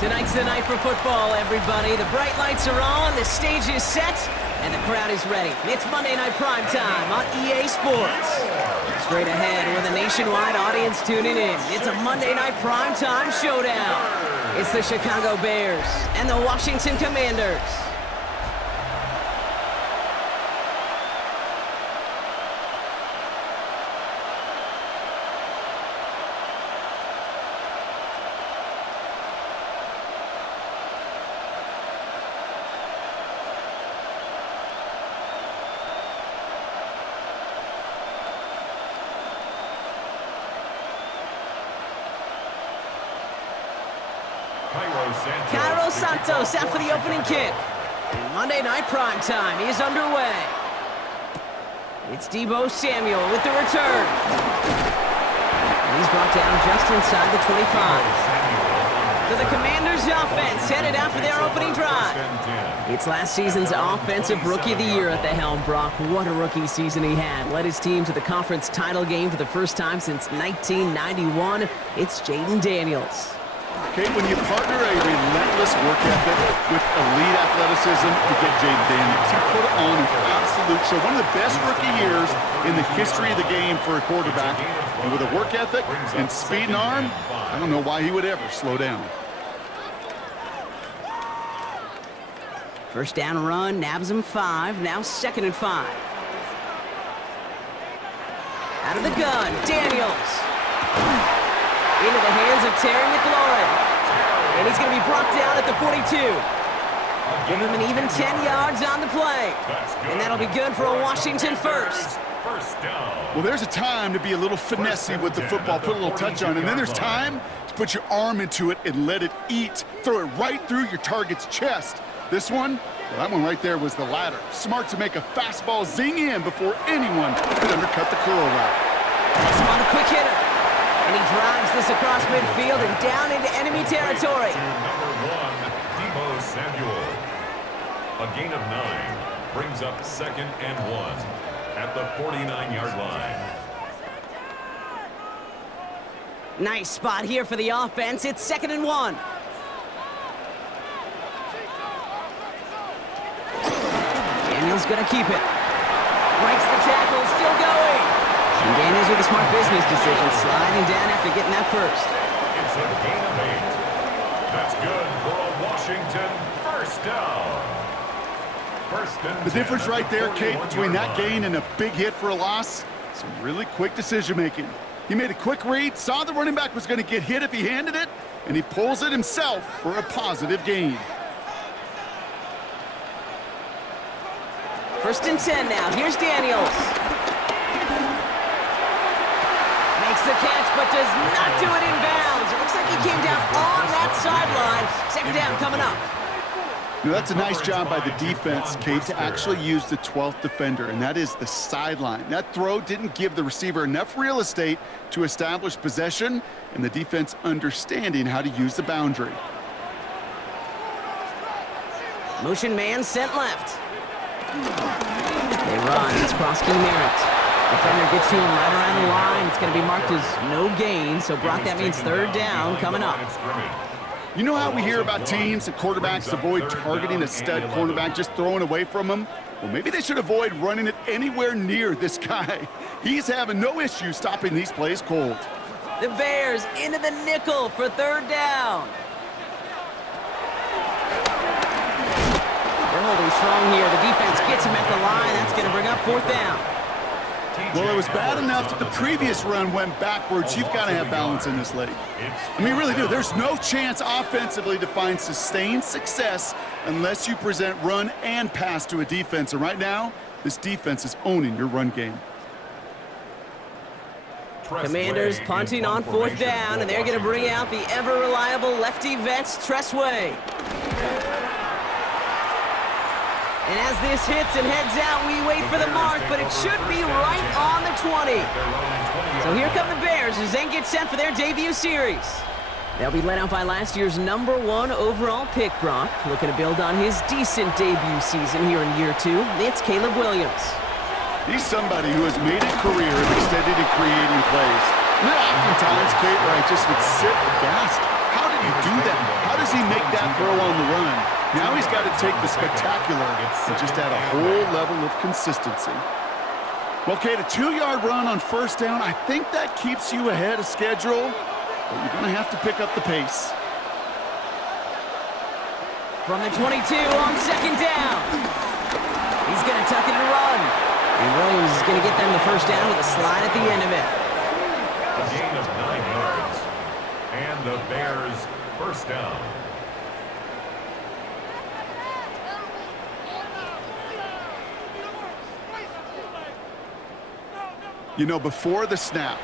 Tonight's the night for football, everybody. The bright lights are on, the stage is set, and the crowd is ready. It's Monday Night Primetime on EA Sports. Straight ahead with a nationwide audience tuning in. It's a Monday Night Primetime showdown. It's the Chicago Bears and the Washington Commanders. Cairo Santos out for the opening kick. And Monday Night Primetime is underway. It's Deebo Samuel with the return. And he's brought down just inside the 25. So the Commanders' offense headed out for their opening drive. It's last season's Offensive Rookie of the Year at the helm, Brock. What a rookie season he had. Led his team to the conference title game for the first time since 1991. It's Jaden Daniels. Okay, when you partner a relentless work ethic with elite athleticism, you get Jaden Daniels. He put on an absolute show. One of the best rookie years in the history of the game for a quarterback. And with a work ethic and speed and arm, I don't know why he would ever slow down. First down run, nabs him 5, now 2nd and 5. Out of the gun, Daniels. Into the hands of Terry McLaurin. And he's going to be brought down at the 42. Give him an even 10 yards on the play. And that'll be good for a Washington first. Well, there's a time to be a little finessey with the football, put a little touch on it. And then there's time to put your arm into it and let it eat. Throw it right through your target's chest. This one, well, that one right there was the latter. Smart to make a fastball zing in before anyone could undercut the curl route. He's on a quick hitter. And he drives this across midfield and down into enemy territory. Number 1, Deebo Samuel. A gain of 9 brings up 2nd and 1 at the 49-yard line. Nice spot here for the offense. It's 2nd and 1. Daniels gonna keep it. Breaks the tackle, still going. And Daniels with a smart business decision, sliding down after getting that first. It's a gain of 8. That's good for a Washington first down. First and The difference right there, Kate, between that gain and a big hit for a loss, some really quick decision-making. He made a quick read, saw the running back was going to get hit if he handed it, and he pulls it himself for a positive gain. First and 10 now. Here's Daniels. Makes the catch, but does not do it in bounds. It looks like he came down on that sideline. 2nd down coming up. Now, that's a nice job by the defense, Kate, to actually use the 12th defender, and that is the sideline. That throw didn't give the receiver enough real estate to establish possession, and the defense understanding how to use the boundary. Motion man sent left. They run. It's cross-key Merritt. Defender gets to him right around the line. It's going to be marked as no gain, so Brock, that means 3rd down coming up. You know how we hear about teams and quarterbacks avoid targeting a stud cornerback, just throwing away from him? Well, maybe they should avoid running it anywhere near this guy. He's having no issue stopping these plays cold. The Bears into the nickel for 3rd down. They're holding strong here. The defense gets him at the line. That's going to bring up 4th down. Well, it was bad enough that the previous run went backwards. You've got to have balance in this league. I mean, really do. There's no chance offensively to find sustained success unless you present run and pass to a defense. And right now, this defense is owning your run game. Commanders punting on 4th down, and they're going to bring out the ever-reliable lefty vets, Tressway. And as this hits and heads out, we wait for the mark, but it should be right on the 20. So here come the Bears as they get set for their debut series. They'll be led out by last year's number 1 overall pick, Brock. Looking to build on his decent debut season here in year 2. It's Caleb Williams. He's somebody who has made a career of extended and creating plays. There are oftentimes, Kate, where I just would sit aghast. How did he do that? How does easy make that throw on the run. Now he's got to take the spectacular and just add a whole level of consistency. Well, Kate, a 2-yard run on first down, I think that keeps you ahead of schedule, but you're going to have to pick up the pace. From the 22 on second down. He's going to tuck it and run. And Williams is going to get them the first down with a slide at the end of it. A gain of 9 yards. And the Bears first down. You know, before the snap,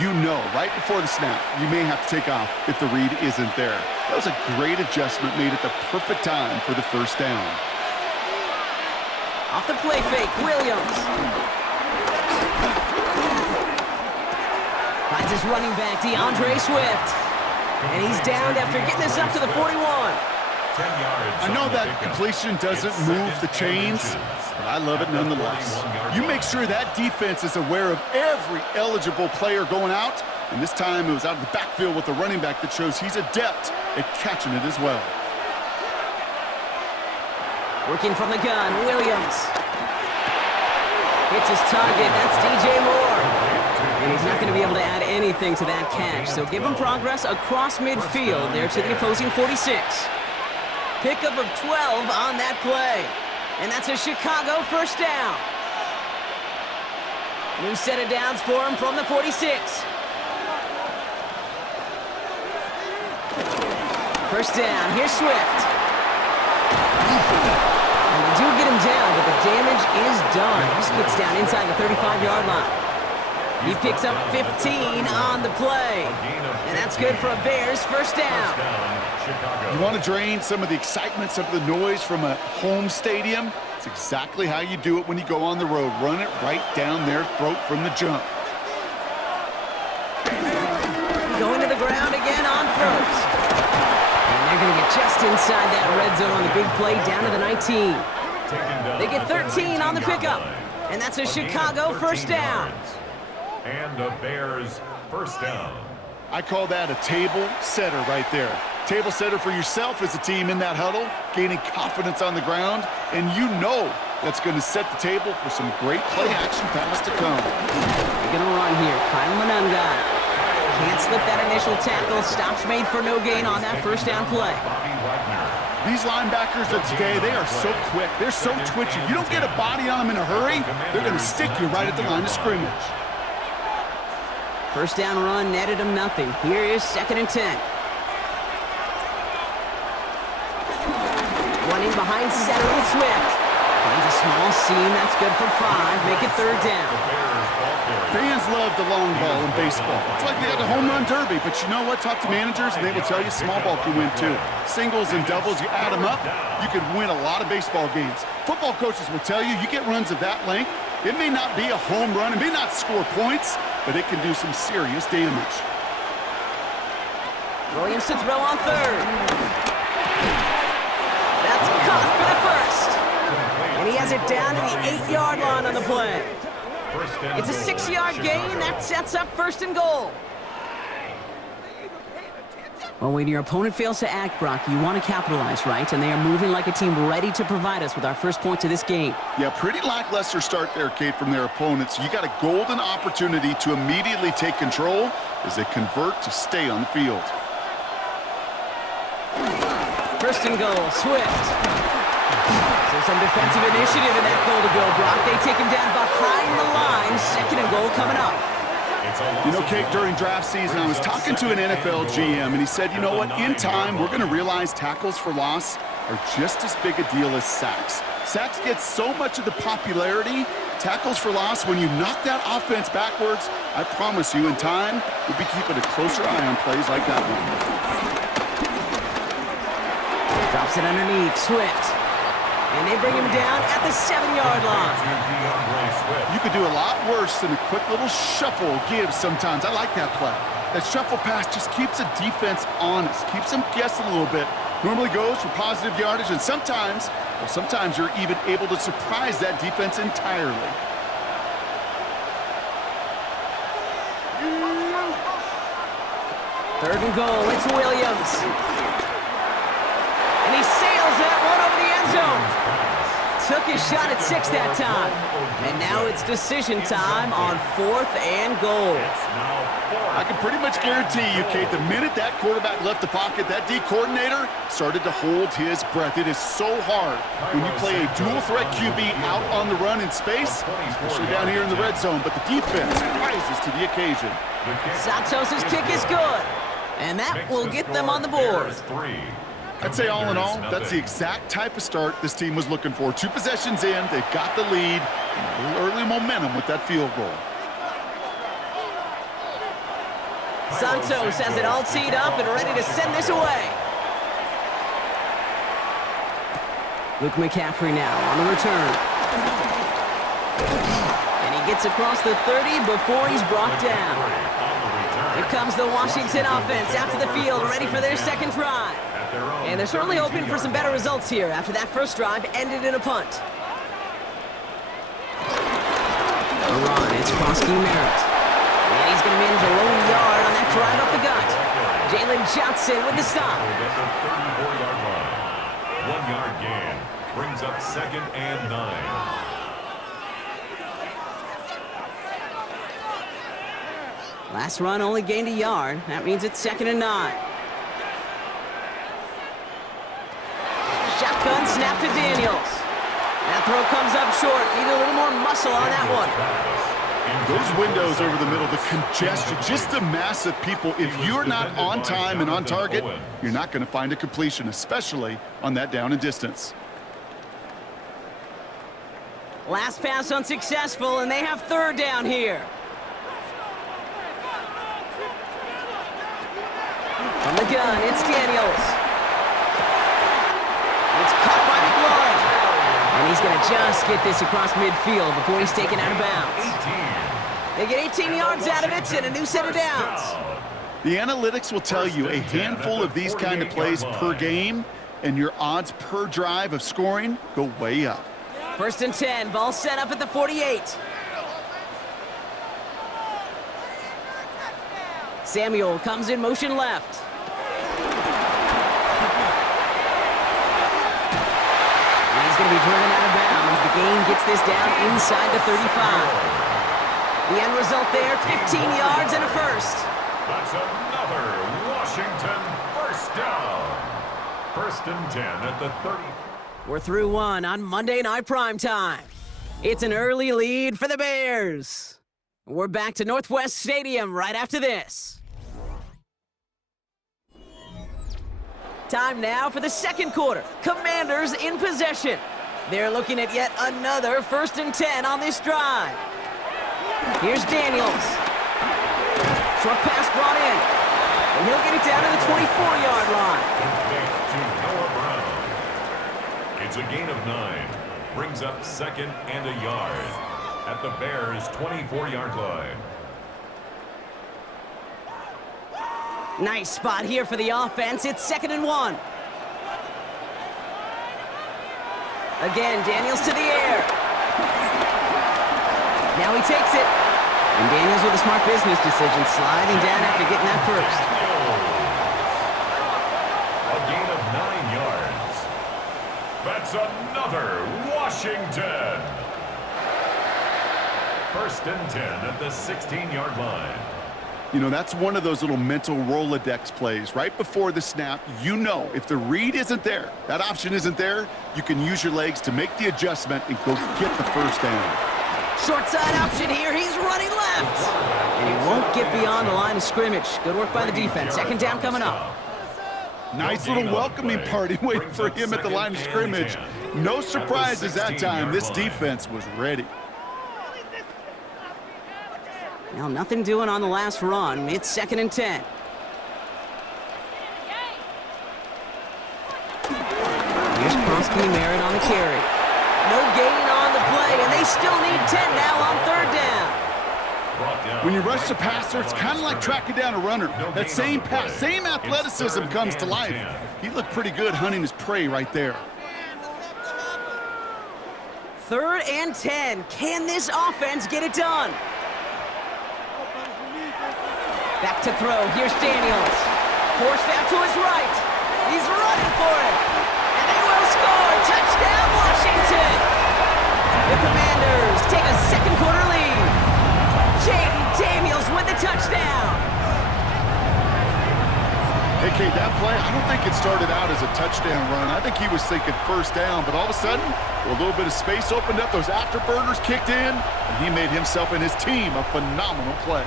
right before the snap, you may have to take off if the read isn't there. That was a great adjustment made at the perfect time for the first down. Off the play fake, Williams. Finds his running back, DeAndre Swift. And he's downed after getting this up to the 41. 10 yards. I know that completion doesn't move the chains, but I love it nonetheless. You make sure that defense is aware of every eligible player going out, and this time it was out of the backfield with the running back that shows he's adept at catching it as well. Working from the gun, Williams. Hits his target, that's DJ Moore. And he's not going to be able to add anything to that catch, so give him progress across midfield there to the opposing 46. Pickup of 12 on that play. And that's a Chicago first down. New set of downs for him from the 46. First down, here's Swift. And they do get him down, but the damage is done. This gets down inside the 35-yard line. He picks up 15 on the play. And that's good for a Bears first down. You want to drain some of the excitement, some of the noise from a home stadium? It's exactly how you do it when you go on the road. Run it right down their throat from the jump. Going to the ground again on first. And they're going to get just inside that red zone on the big play down to the 19. They get 13 on the pickup. And that's a Chicago first down. And the Bears first down. I call that a table setter right there. Table setter for yourself as a team in that huddle, gaining confidence on the ground, and you know that's going to set the table for some great play-action pass to come. They're going to run here. Kyle Manunga can't slip that initial tackle. Stops made for no gain on that first down play. These linebackers of today, they are so quick. They're so twitchy. You don't get a body on them in a hurry, they're going to stick you right at the line of scrimmage. First down run netted him nothing. Here is 2nd and 10. Running behind center with Swift. Finds a small seam. That's good for 5. Make it 3rd down. Fans love the long ball in baseball. It's like they got the home run derby, but you know what? Talk to managers, and they will tell you small ball can win too. Singles and doubles, you add them up, you could win a lot of baseball games. Football coaches will tell you, you get runs of that length, it may not be a home run, it may not score points, but it can do some serious damage. Williams to throw on 3rd. That's caught for the first. And he has it down to the 8-yard line on the play. It's a 6-yard gain. That sets up 1st and goal. Well, when your opponent fails to act, Brock, you want to capitalize, right? And they are moving like a team ready to provide us with our first points of this game. Yeah, pretty lackluster start there, Kate, from their opponents. You got a golden opportunity to immediately take control as they convert to stay on the field. 1st and goal, Swift. So some defensive initiative in that goal to go, Brock. They take him down behind the line. 2nd and goal coming up. You know, Kate, during draft season, I was talking to an NFL GM, and he said, you know what, in time, we're going to realize tackles for loss are just as big a deal as sacks. Sacks get so much of the popularity. Tackles for loss, when you knock that offense backwards, I promise you, in time, we'll be keeping a closer eye on plays like that one. Drops it underneath, Swift. And they bring him down at the 7-yard line. You could do a lot worse than a quick little shuffle give sometimes. I like that play. That shuffle pass just keeps a defense honest, keeps them guessing a little bit. Normally goes for positive yardage, and sometimes you're even able to surprise that defense entirely. Third and goal, it's Williams. his shot at 6 that time. And now it's decision time on 4th and goal. I can pretty much guarantee you, Kate, the minute that quarterback left the pocket, that D coordinator started to hold his breath. It is so hard when you play a dual-threat QB out on the run in space, especially down here in the red zone, but the defense rises to the occasion. Santos' kick is good, and that will get them on the board. I'd say all in all, that's the exact type of start this team was looking for. 2 possessions in, they've got the lead, and a little early momentum with that field goal. Santos has it all teed up and ready to send this away. Luke McCaffrey now on the return. And he gets across the 30 before he's brought down. Here comes the Washington offense out to the field, ready for their second drive. And they're certainly hoping for some better results here after that first drive ended in a punt. Run, it's Krosky Merritt. And he's going to manage a low yard on that drive up the gut. Jalen Johnson with the stop. 34-yard line. 1-yard gain brings up 2nd and 9. Last run only gained a yard. That means it's 2nd and 9. Shotgun snap to Daniels. That throw comes up short. Need a little more muscle on that one. Those windows over the middle, the congestion, just the mass of people. If you're not on time and on target, you're not going to find a completion, especially on that down and distance. Last pass unsuccessful, and they have 3rd down here. From the gun, it's Daniels. It's caught by McLaurin. And he's going to just get this across midfield before he's taken out of bounds. They get 18 yards out of it and a new set of downs. The analytics will tell you a handful of these kind of plays per game, and your odds per drive of scoring go way up. 1st and 10, ball set up at the 48. Samuel comes in motion left. And he's going to be driven out of bounds. The gain gets this down inside the 35. The end result there, 15 yards and a first. That's another Washington first down. 1st and 10 at the 30. We're through 1 on Monday Night Primetime. It's an early lead for the Bears. We're back to Northwest Stadium right after this. Time now for the second quarter. Commanders in possession. They're looking at yet another 1st and 10 on this drive. Here's Daniels. Short pass brought in. And he'll get it down to the 24-yard line. It's a gain of 9. Brings up 2nd and a yard at the Bears' 24-yard line. Nice spot here for the offense. It's 2nd and 1. Again, Daniels to the air. Now he takes it. And Daniels with a smart business decision, sliding down after getting that first. A gain of 9 yards. That's another Washington. 1st and 10 at the 16-yard line. You know, that's one of those little mental Rolodex plays. Right before the snap, you know if the read isn't there, that option isn't there, you can use your legs to make the adjustment and go get the first down. Short side option here. He's running left. And he won't get beyond the line of scrimmage. Good work by the defense. 2nd down coming up. Nice little welcoming party waiting for him at the line of scrimmage. No surprises that time. This defense was ready. Well, nothing doing on the last run. It's 2nd and 10. Here's Krosky Merritt on the carry. No gain on the play, and they still need 10 now on 3rd down. When you rush the passer, it's kind of like tracking down a runner. That same pass, same athleticism comes to life. He looked pretty good hunting his prey right there. 3rd and 10. Can this offense get it done? Back to throw. Here's Daniels. Forced out to his right. He's running for it. And they will score. Touchdown, Washington. Hey, Kate, that play, I don't think it started out as a touchdown run. I think he was thinking first down, but all of a sudden, a little bit of space opened up, those afterburners kicked in, and he made himself and his team a phenomenal play.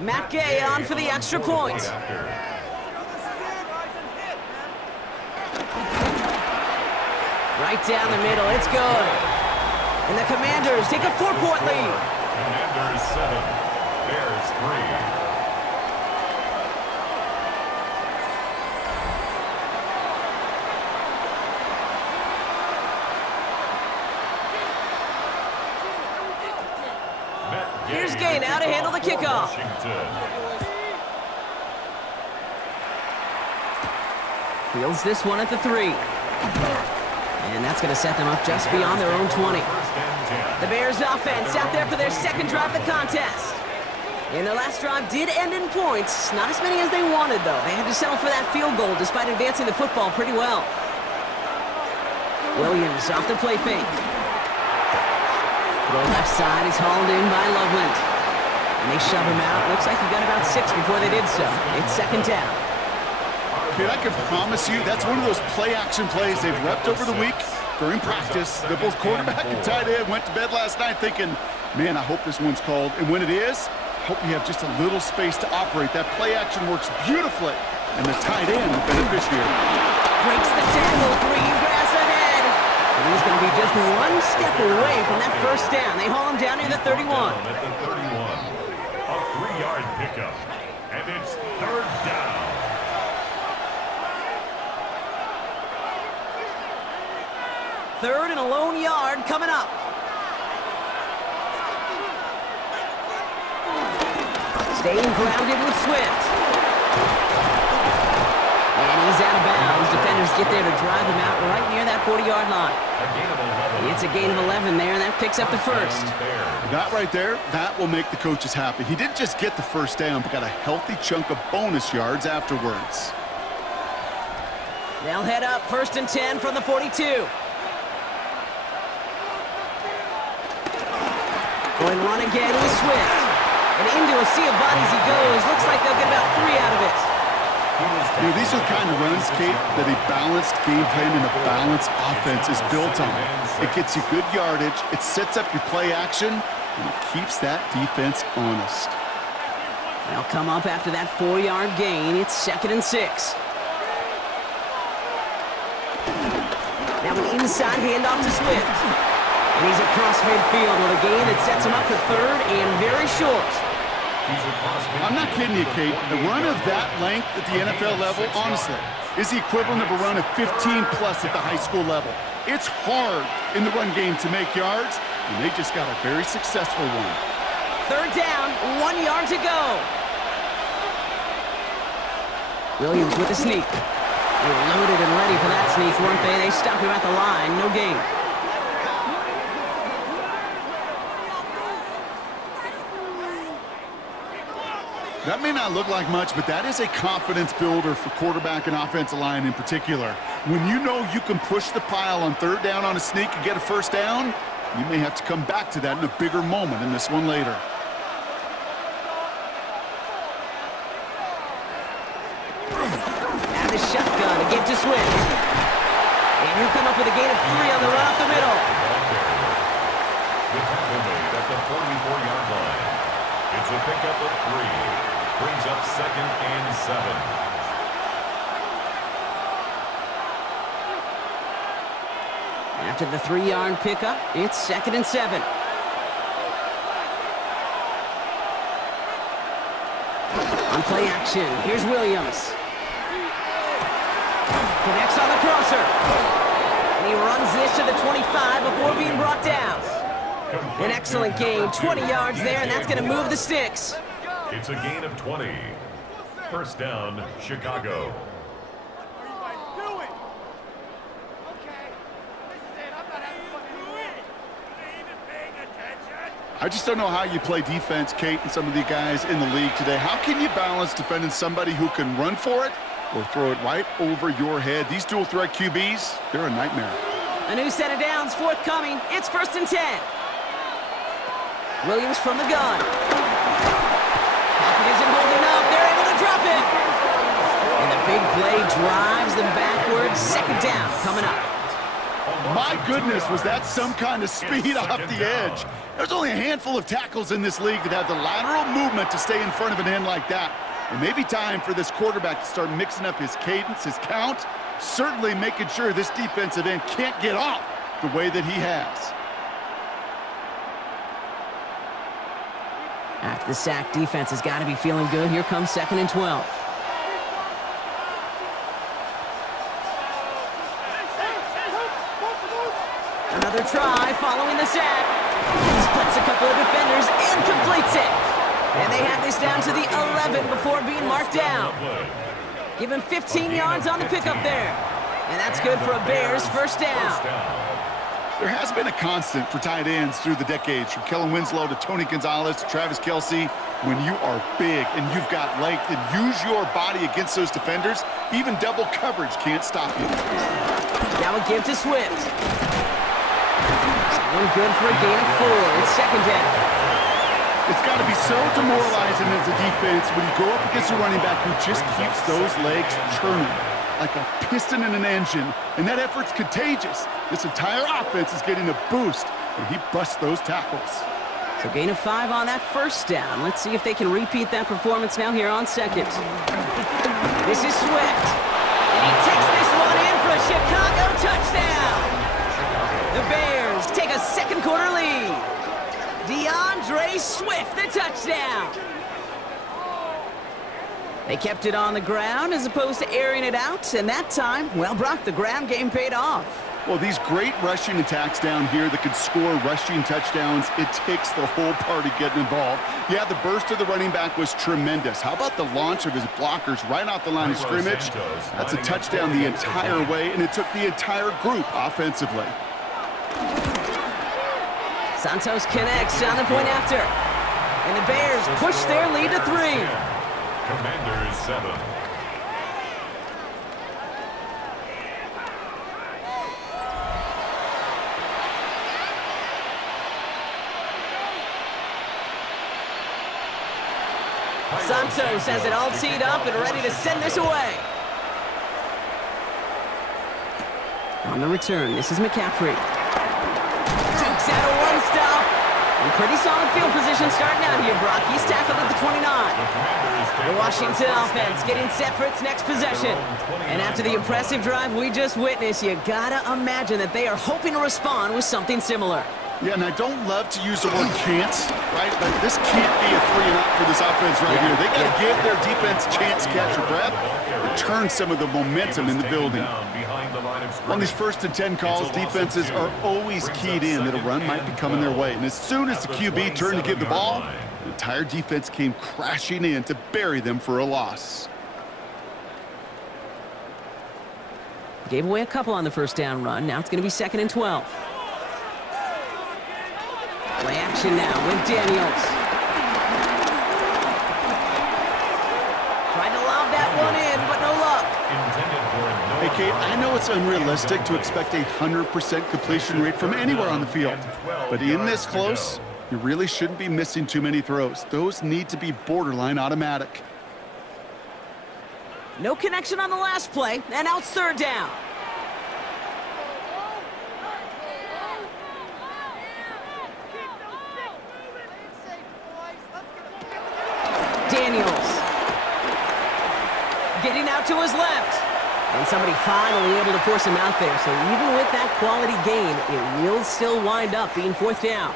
Matt Gay on for the extra point. Right down the middle, it's good. And the Commanders take a 4-point lead. Commanders 7, Bears 3. Here's Gay now to handle the kickoff. Fields this one at the 3. And that's going to set them up just beyond their own 20. The Bears offense out there for their second drive of the contest. And their last drive did end in points. Not as many as they wanted, though. They had to settle for that field goal despite advancing the football pretty well. Williams off the play fake. Throw left side is hauled in by Loveland. And they shove him out. Looks like he got about 6 before they did so. It's second down. Kid, I can promise you that's one of those play-action plays they've repped over the week during practice. They're both quarterback and tight end went to bed last night thinking, man, I hope this one's called. And when it is, I hope you have just a little space to operate. That play-action works beautifully. And the tight end, the beneficiary. Breaks the tackle, green grass ahead. And he's going to be just one step away from that first down. They haul him down near the 31. At the 31, a 3-yard pickup. And it's third down. Third and a lone yard coming up. Staying grounded with Swift. And he's out of bounds. Defenders get there to drive him out right near that 40-yard line. It's a gain of 11 there, and that picks up the first. That right there, that will make the coaches happy. He didn't just get the first down, but got a healthy chunk of bonus yards afterwards. They'll head up first and 10 from the 42. Going run again with Swift. And into a sea of bodies he goes. Looks like they'll get about 3 out of it. You know, these are the kind of runs, Kate, that a balanced game plan and a balanced offense is built on. It gets you good yardage, it sets up your play action, and it keeps that defense honest. They'll come up after that 4-yard gain. It's second and 6. Now an inside handoff to Swift. And he's across midfield with a gain that sets him up for third and very short. I'm not kidding you, Kate. The run of that length at the NFL level, honestly, is the equivalent of a run of 15-plus at the high school level. It's hard in the run game to make yards, and they just got a very successful one. Third down, 1 yard to go. Williams with a sneak. They were loaded and ready for that sneak, weren't they? They stopped him at the line, no gain. That may not look like much, but that is a confidence builder for quarterback and offensive line in particular. When you know you can push the pile on third down on a sneak and get a first down, you may have to come back to that in a bigger moment in this one later. Out of the shotgun to give to Swift. And he'll come up with a gain of 3 on the run up the middle. The tackle made at the 44-yard line. It's a pickup of 3. Brings up second and 7. After the 3-yard pickup, it's second and 7. On play action, here's Williams. Connects on the crosser. And he runs this to the 25 before being brought down. An excellent gain, 20 yards there, and that's going to move the sticks. It's a gain of 20. First down, Chicago. I just don't know how you play defense, Kate, and some of the guys in the league today. How can you balance defending somebody who can run for it or throw it right over your head? These dual threat QBs, they're a nightmare. A new set of downs forthcoming. It's 1st and 10. Williams from the gun. Pocket isn't holding up. They're able to drop it. And the big play drives them backwards. 2nd down coming up. My goodness, was that some kind of speed off the edge. There's only a handful of tackles in this league that have the lateral movement to stay in front of an end like that. It may be time for this quarterback to start mixing up his cadence, his count, certainly making sure this defensive end can't get off the way that he has. After the sack, defense has got to be feeling good. Here comes 2nd and 12. Another try following the sack. He splits a couple of defenders and completes it. And they have this down to the 11 before being marked down. Give him 15 yards on the pickup there. And that's good for a Bears 1st down. There has been a constant for tight ends through the decades, from Kellen Winslow to Tony Gonzalez to Travis Kelce. When you are big and you've got length and use your body against those defenders, even double coverage can't stop you. Now a give to Swift. One good for a gain of 4. It's 2nd down. It's got to be so demoralizing as a defense when you go up against a running back who just keeps those legs churning like a piston in an engine, and that effort's contagious. This entire offense is getting a boost, and he busts those tackles. So gain of 5 on that 1st down. Let's see if they can repeat that performance now here on 2nd. This is Swift, and he takes this one in for a Chicago touchdown. The Bears take a 2nd quarter lead. DeAndre Swift, the touchdown. They kept it on the ground as opposed to airing it out, and that time, well, Brock, the ground game paid off. Well, these great rushing attacks down here that could score rushing touchdowns, it takes the whole party getting involved. Yeah, the burst of the running back was tremendous. How about the launch of his blockers right off the line of scrimmage? That's a touchdown the entire way, and it took the entire group offensively. Santos connects on the point after. And the Bears push their lead to 3. Commanders 7. Santos has it all teed up and ready to send this away. On the return, this is McCaffrey. Dukes out a one-stop. And pretty solid field position starting out here, Brock. He's tackled at the 29. The Washington offense getting set for its next possession. And after the impressive drive we just witnessed, you gotta imagine that they are hoping to respond with something similar. Yeah, and I don't love to use the word can't, right? But this can't be a 3-and-out for this offense right here. They got to give their defense a chance to catch their breath and turn some of the momentum in the building. On these 1st and 10 calls, defenses are always keyed in that a run might be coming their way. And as soon as the QB turned to give the ball, the entire defense came crashing in to bury them for a loss. Gave away a couple on the 1st down run. Now it's going to be 2nd and 12. Play action now with Daniels. Tried to lob that one in, but no luck. Hey, Kate, I know it's unrealistic to expect a 100% completion rate from anywhere on the field. But in this close, you really shouldn't be missing too many throws. Those need to be borderline automatic. No connection on the last play, and now it's 3rd down. Daniels. Getting out to his left. And somebody finally able to force him out there. So even with that quality gain, it will still wind up being 4th down.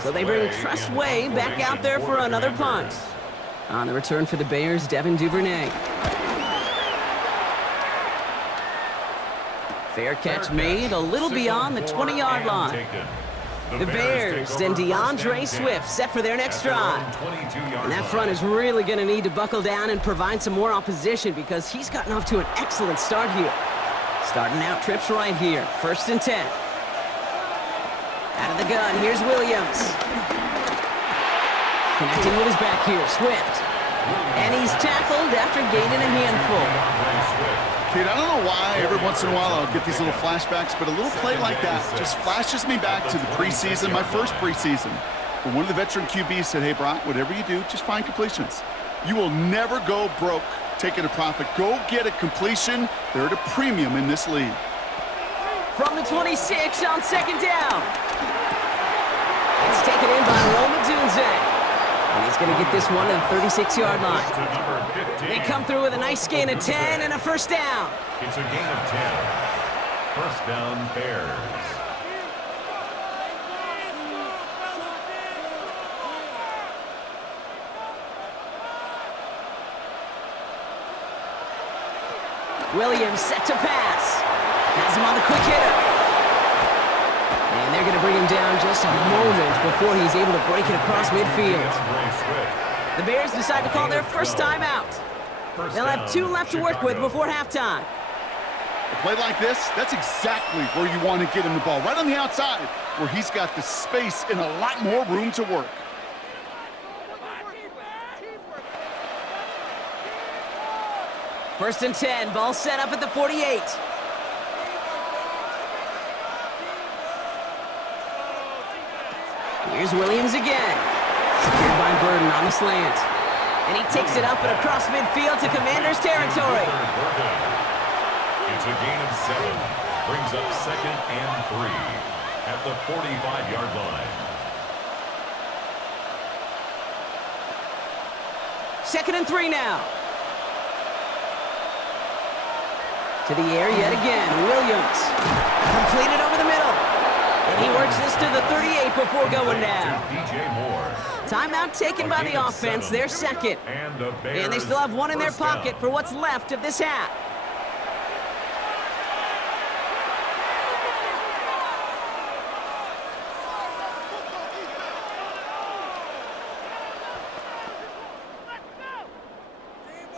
So they bring Tressway back out there for another punt. On the return for the Bears, Devin Duvernay. Fair catch made a little beyond the 20-yard line. The Bears and DeAndre Swift set for their next drive. And that front is really going to need to buckle down and provide some more opposition because he's gotten off to an excellent start here. Starting out trips right here, 1st and 10. Out of the gun, here's Williams. Connecting with his back here, Swift. And he's tackled after gaining a handful. Kate, I don't know why every once in a while I'll get these little flashbacks, but a little play like that just flashes me back to the preseason, my first preseason. But one of the veteran QBs said, hey, Brock, whatever you do, just find completions. You will never go broke taking a profit. Go get a completion. They're at a premium in this league. From the 26 on second down. It's taken in by Roma Dunze. And he's going to get this one to the 36-yard line. They come through with a nice gain of 10 and a first down. It's a gain of 10. First down, Bears. Williams set to pass. Has him on the quick hitter. And they're going to bring him down just a moment before he's able to break it across midfield. The Bears decide to call their first time out. They'll have 2 left to work with before halftime. A play like this, that's exactly where you want to get him the ball. Right on the outside, where he's got the space and a lot more room to work. First and 10, ball set up at the 48. Here's Williams again. Secured by Burden on the slant. And he takes it up and across midfield to Commander's territory. It's a gain of 7. Brings up second and 3 at the 45-yard line. Second and 3 now. To the air yet again. Williams. Completed over the middle. And he works this to the 38 before going down. Timeout taken by the offense, their second. And they still have 1 in their pocket for what's left of this half.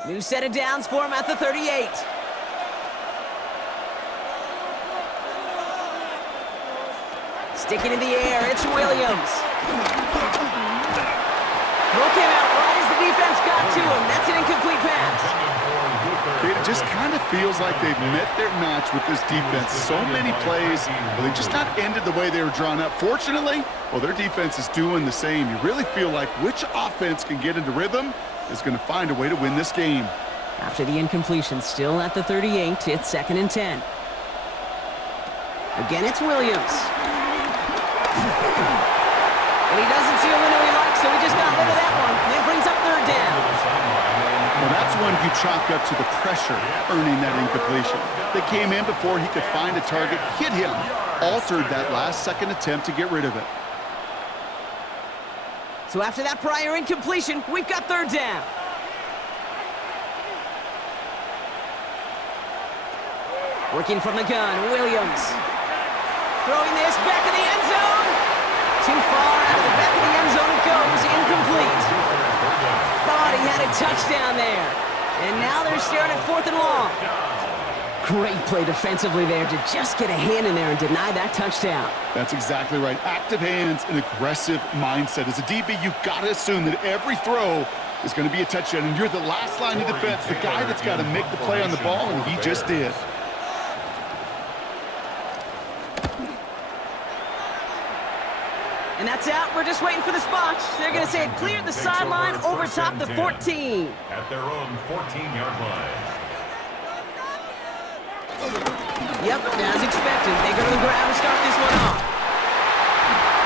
New set of downs for him at the 38. Sticking in the air, it's Williams. Throw came out right as the defense got to him. That's an incomplete pass. It just kind of feels like they've met their match with this defense. So many plays, but they just not ended the way they were drawn up. Fortunately, well, their defense is doing the same. You really feel like which offense can get into rhythm is going to find a way to win this game. After the incompletion, still at the 38, it's second and 10. Again, it's Williams. And he doesn't see a window he likes, so he just got rid of that one. And it brings up third down. Well, that's one you chalk up to the pressure earning that incompletion. They came in before he could find a target, hit him, altered that last-second attempt to get rid of it. So after that prior incompletion, we've got third down. Working from the gun, Williams. Throwing this back in the end zone. Too far out of the back of the end zone it goes, incomplete. Thought he had a touchdown there. And now they're staring at 4th and long. Great play defensively there to just get a hand in there and deny that touchdown. That's exactly right. Active hands and aggressive mindset. As a DB, you've got to assume that every throw is going to be a touchdown, and you're the last line of defense, the guy that's got to make the play on the ball, and he just did. And that's out. We're just waiting for the spot. They're going to say it cleared the sideline over top the 14. At their own 14-yard line. Yep, as expected. They go to the ground and start this one off.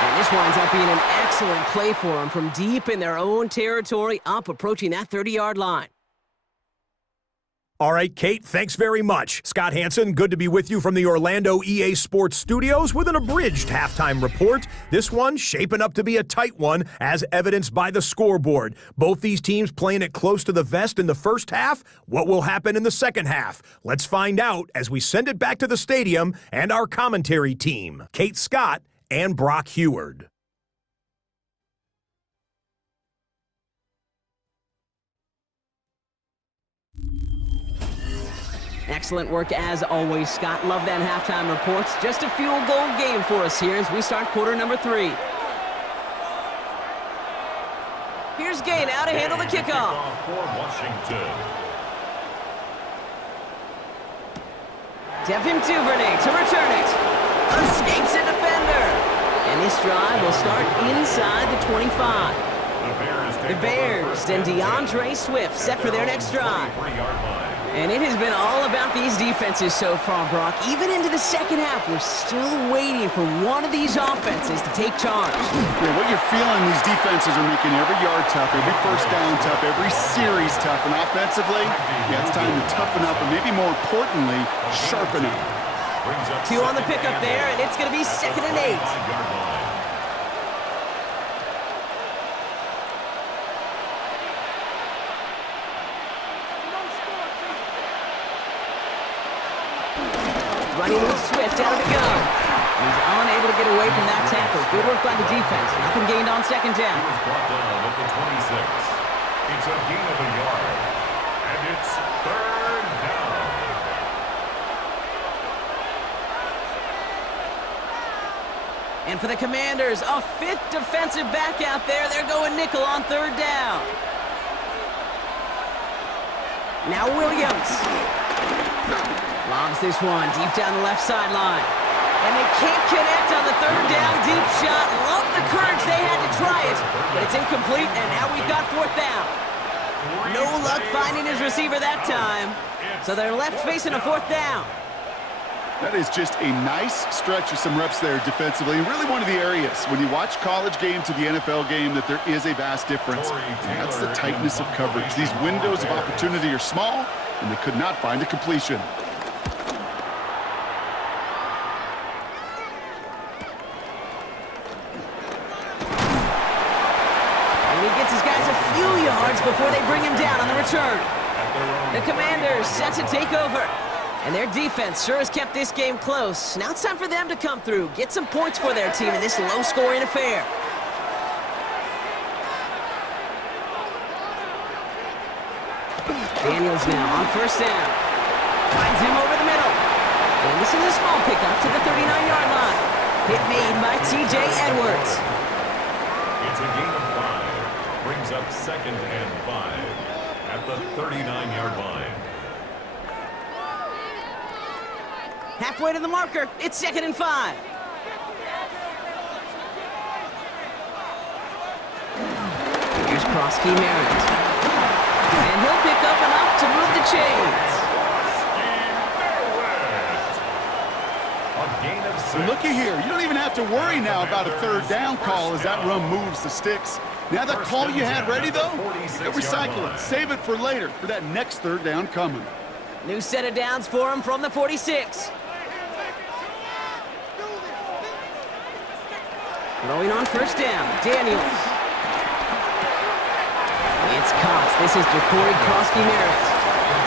And this winds up being an excellent play for them from deep in their own territory, up approaching that 30-yard line. All right, Kate, thanks very much. Scott Hansen, good to be with you from the Orlando EA Sports Studios with an abridged halftime report. This one shaping up to be a tight one, as evidenced by the scoreboard. Both these teams playing it close to the vest in the first half. What will happen in the second half? Let's find out as we send it back to the stadium and our commentary team, Kate Scott and Brock Heward. Excellent work as always, Scott. Love that halftime reports. Just a field goal game for us here as we start quarter number 3. Here's Gay now to handle the kickoff. For Washington. Devin Duvernay to return it. Escapes a defender. And this drive will start inside the 25. The Bears and DeAndre Swift set for their next drive. And it has been all about these defenses so far, Brock. Even into the second half, we're still waiting for one of these offenses to take charge. Yeah, what you're feeling, these defenses are making every yard tough, every first down tough, every series tough. And offensively, yeah, it's time to toughen up, and maybe more importantly, sharpen up. 2 on the pickup there, and it's going to be 2nd and 8. Running with Swift out of the gun. He's unable to get away from that tackle. Good work by the defense. Nothing gained on 2nd down. He was brought down at the 26. It's a gain of a yard. And it's 3rd down. And for the Commanders, a 5th defensive back out there. They're going nickel on 3rd down. Now Williams. Lobs this one deep down the left sideline. And they can't connect on the 3rd down deep shot. Love the courage they had to try it, but it's incomplete, and now we've got 4th down. No luck finding his receiver that time, so they're left facing a 4th down. That is just a nice stretch of some reps there defensively, and really one of the areas when you watch college game to the NFL game that there is a vast difference. And that's the tightness of coverage. These windows of opportunity are small, and they could not find a completion. Before they bring him down on the return. The Commanders set to take over. And their defense sure has kept this game close. Now it's time for them to come through, get some points for their team in this low-scoring affair. Daniels now on 1st down. Finds him over the middle. And this is a small pickup to the 39-yard line. Hit made by T.J. Edwards. It's a gain of 5. Brings up 2nd and 5 at the 39-yard line. Halfway to the marker, it's 2nd and 5. Here's Krosky Merritt. And he'll pick up enough to move the chains. A gain of 6. Well, looky here. You don't even have to worry now about a 3rd down call as that run moves the sticks. Now that call you had ready, though, recycle it. Save it for later, for that next 3rd down coming. New set of downs for him from the 46. Throwing on 1st down, Daniels. It's caught. This is Ja'Cory Krosky Merritt.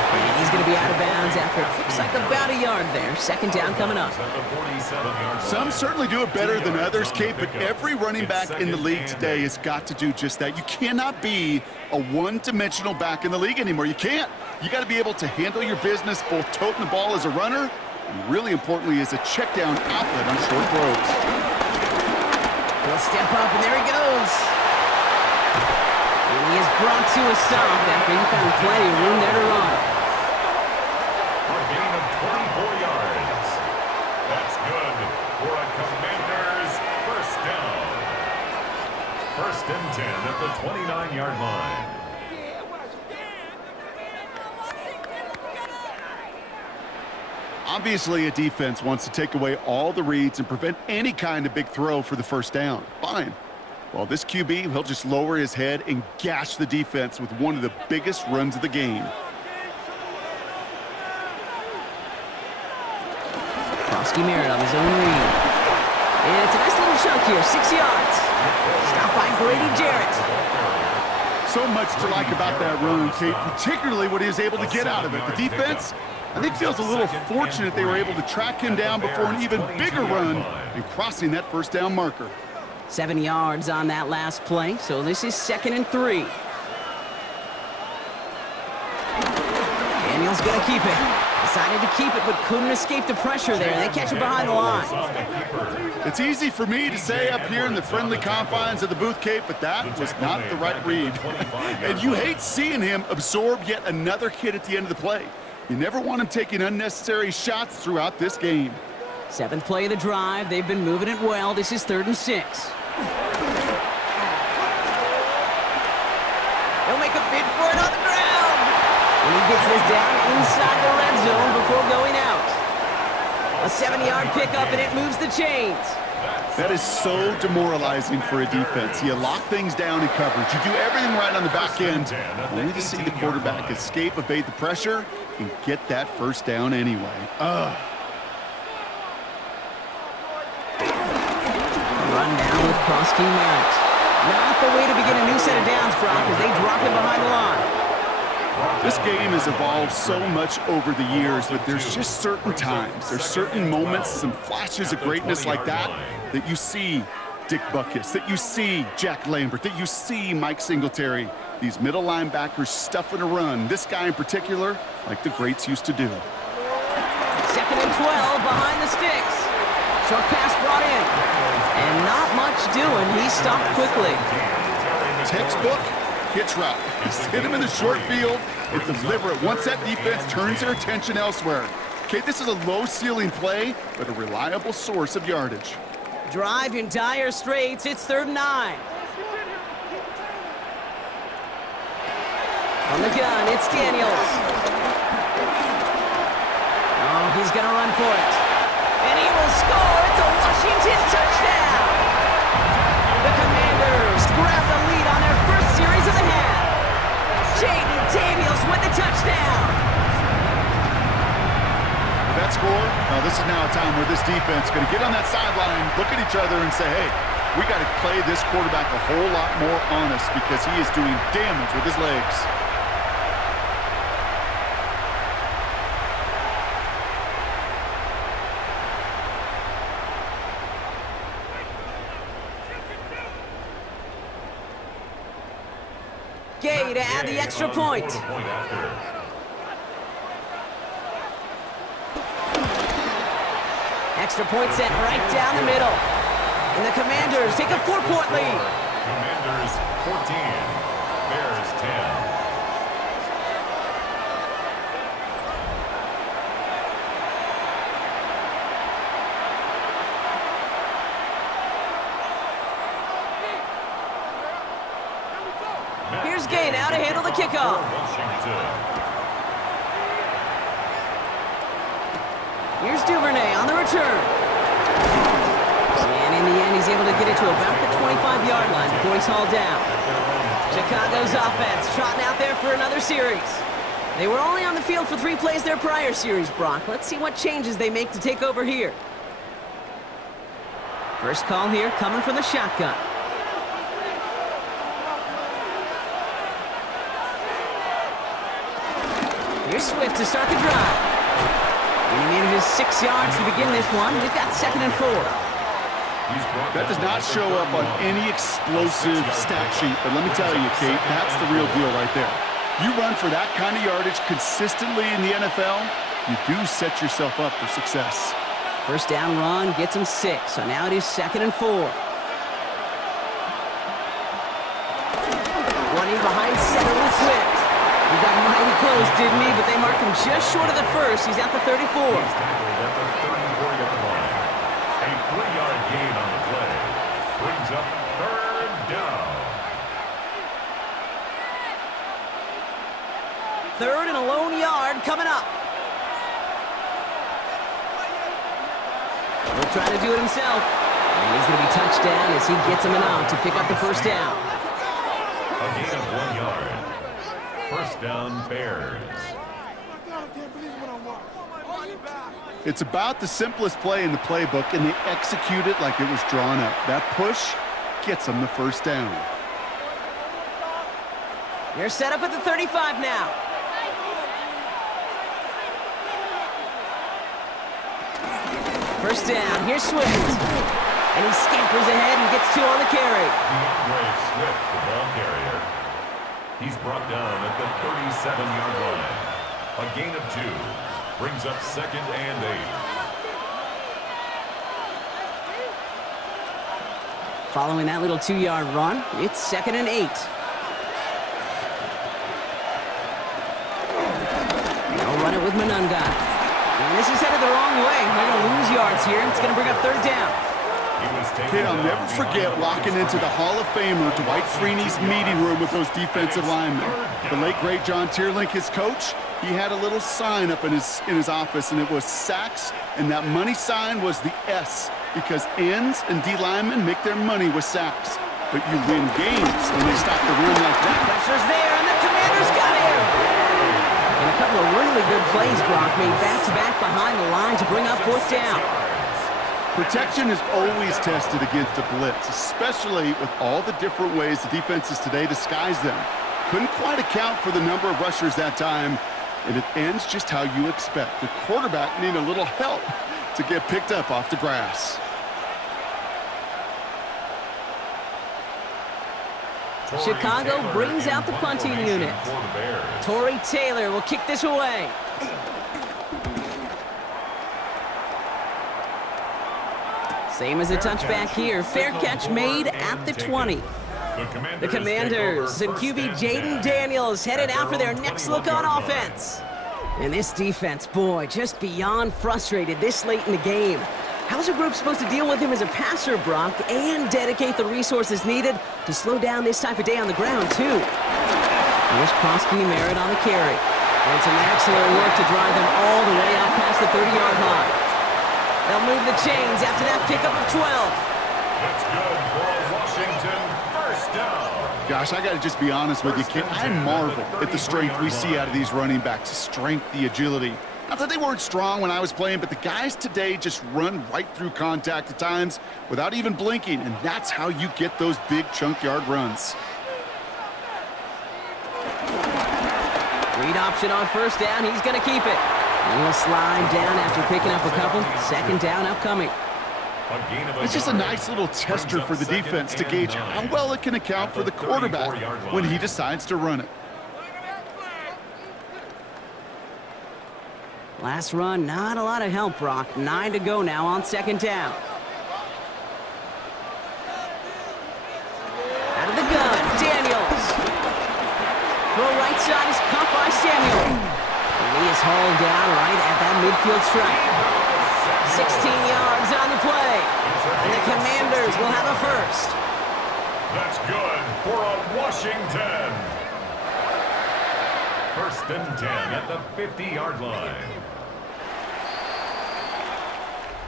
And he's going to be out of bounds after it looks like about a yard there. 2nd down coming up. Some certainly do it better than others, Kate, but every running back in the league today has got to do just that. You cannot be a one-dimensional back in the league anymore. You can't. You got to be able to handle your business, both toting the ball as a runner, and really importantly as a check down outlet on short throws. He'll step up, and there he goes. And he is brought to a stop after he found plenty of room there to run. A gain of 24 yards. That's good for a Commanders 1st down. 1st and 10 at the 29-yard line. Obviously, a defense wants to take away all the reads and prevent any kind of big throw for the 1st down. Fine. Well, this QB, he'll just lower his head and gash the defense with one of the biggest runs of the game. Krosky Merritt on his own read. And it's a nice little chunk here, 6 yards. Stopped by Grady Jarrett. So much to like about that run, Kate, particularly what he was able to get out of it. The defense, I think, feels a little fortunate they were able to track him down before an even bigger run and crossing that 1st down marker. 7 yards on that last play, so this is 2nd and 3. Daniels gonna keep it. Decided to keep it, but couldn't escape the pressure there. They catch it behind the line. It's easy for me to say up here in the friendly confines of the booth, Kate, but that was not the right read. And you hate seeing him absorb yet another hit at the end of the play. You never want him taking unnecessary shots throughout this game. 7th play of the drive. They've been moving it well. This is 3rd and 6. He'll make a bid for it on the ground. And he gets this down inside the red zone before going out. A 7-yard pickup, and it moves the chains. That is so demoralizing for a defense. You lock things down in coverage. You do everything right on the back end, only to see the quarterback escape, evade the pressure, and get that first down anyway. Run down with cross-key Merritt. Not the way to begin a new set of downs, Brock, as they drop him behind the line. This game has evolved so much over the years, but there's just certain times, there's certain moments, some flashes of greatness like that you see Dick Butkus, that you see Jack Lambert, that you see Mike Singletary. These middle linebackers stuffing a run. This guy in particular, like the greats used to do. 2nd and 12 behind the sticks. Short pass brought in. And not much doing. He stopped quickly. Textbook hitch route. Just hit him in the short field and deliver it once that defense turns their attention elsewhere. Okay, this is a low-ceiling play, but a reliable source of yardage. Drive in dire straits. It's 3rd and 9. On the gun, it's Daniels. Oh, he's going to run for it. And he will score. It's a Washington touchdown. The Commanders grab the lead on their first series of the half. Jaden Daniels with the touchdown. That score, this is now a time where this defense is going to get on that sideline, look at each other and say, hey, we got to play this quarterback a whole lot more honest because he is doing damage with his legs. Gay to add the extra point. Extra point sent right down the middle. And the Commanders take a 4-point lead. Commanders 14, Bears 10. Here's Gay now to handle the kickoff. Here's Duvernay on the return. And in the end, he's able to get it to about the 25-yard line before he's hauled down. Chicago's offense trotting out there for another series. They were only on the field for 3 plays their prior series, Brock. Let's see what changes they make to take over here. First call here coming from the shotgun. Here's Swift to start the drive. And he manages 6 yards to begin this one. We've got 2nd and 4. That does not show up on any explosive stat sheet, but let me tell you, Kate, that's the real deal right there. You run for that kind of yardage consistently in the NFL, you do set yourself up for success. First down run gets him 6, so now it is 2nd and 4. Running behind center with Swift. He got mighty close, didn't he? But they marked him just short of the first. He's at the 34. He's tackled at the 34-yard line. A 3-yard gain on the play. Brings up 3rd down. 3rd and a lone yard coming up. He'll try to do it himself. And he's going to be touched down as he gets him enough to pick up the first down. A gain of 1 yard. First down, Bears. It's about the simplest play in the playbook, and they execute it like it was drawn up. That push gets them the first down. They're set up at the 35 now. First down, here's Swift. And he scampers ahead and gets 2 on the carry. DeAndre Swift, the ball carrier. He's brought down at the 37-yard line. A gain of 2. Brings up 2nd and 8. Following that little 2-yard run, it's 2nd and 8. Now run it with Manunga. And this is headed the wrong way. They're going to lose yards here. It's going to bring up third down. Kid, I'll never forget walking into the Hall of Famer Dwight Freeney's meeting room with those defensive linemen. The late, great John Tierlink, his coach, he had a little sign up in his office, and it was sacks, and that money sign was the S, because ends and D linemen make their money with sacks. But you win games when they stop the run like that. Pressure's there, and the Commanders got him. And a couple of really good plays, Brock, made back-to-back behind the line to bring up fourth down. Protection is always tested against a blitz, especially with all the different ways the defenses today disguise them. Couldn't quite account for the number of rushers that time, and it ends just how you expect. The quarterback needed a little help to get picked up off the grass. Chicago brings out the punting unit. Torrey Taylor will kick this away. Same as a touchback here. Fair catch made at the 20. The Commanders and QB Jaden Daniels headed out for their next look on offense. And this defense, boy, just beyond frustrated this late in the game. How's a group supposed to deal with him as a passer, Brock, and dedicate the resources needed to slow down this type of day on the ground, too? Here's Krosky Merritt on the carry. And some excellent work to drive them all the way out past the 30-yard line. They'll move the chains after that pickup of 12. It's good for a Washington first down. Gosh, I got to just be honest with you, kid. I marvel at the strength we see out of these running backs. The strength, the agility. Not that they weren't strong when I was playing, but the guys today just run right through contact at times without even blinking, and that's how you get those big chunk yard runs. Read option on first down. He's going to keep it. And he'll slide down after picking up a couple. Second down upcoming. It's just a nice little tester for the defense to gauge how well it can account for the quarterback when he decides to run it. Last run, not a lot of help, Brock. 9 to go now on second down. Out of the gun, Daniels. Throw right side is caught by Samuel. And he is hauled down right at that midfield stripe. 16 yards on the play. And the Commanders will have a first. That's good for a Washington. First and 10 at the 50-yard line.